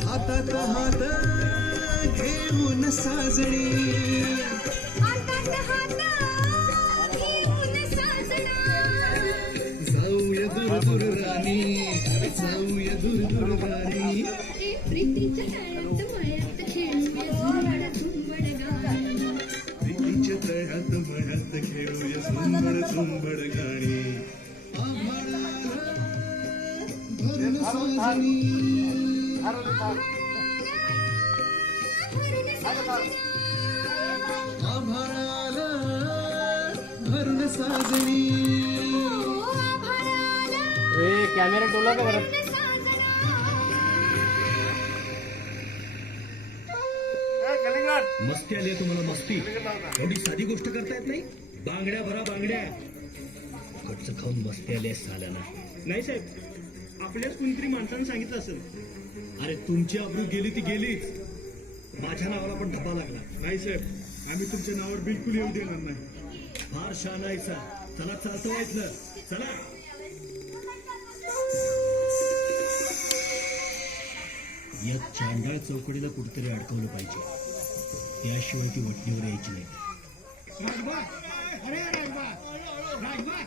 हातात हात घेऊन साजणी जाऊया दूर दूर राणी जाऊया दूर दूर राणी प्रीतीच्या तळ्यात मळ्यात खेळूया झुंबड झुंबड गाणी भरून साजणी आभाळाला भरून साजणी कॅमेरा टोला का बरं मस्ती आली तुम्हाला मस्ती एवढी साधी गोष्ट करता येत नाही बांगड्या भरा बांगड्या कटच खाऊन मस्ती आली साल्याला नाही साहेब आपल्याच कोणतरी माणसाने सांगितलं असेल अरे तुमची आबरू गेली ती गेलीच माझ्या नावाला पण धब्बा लागला नाही साहेब आम्ही तुमच्या नावावर बिलकुल येऊ देणार नाही फार शहाणायचा चला चालतं व्हायचं चला या चांडाळ चौकडीला कुठेतरी अडकवलं पाहिजे त्याशिवाय ती वटणीवर यायची नाही राजबा अरे राजबा राजबा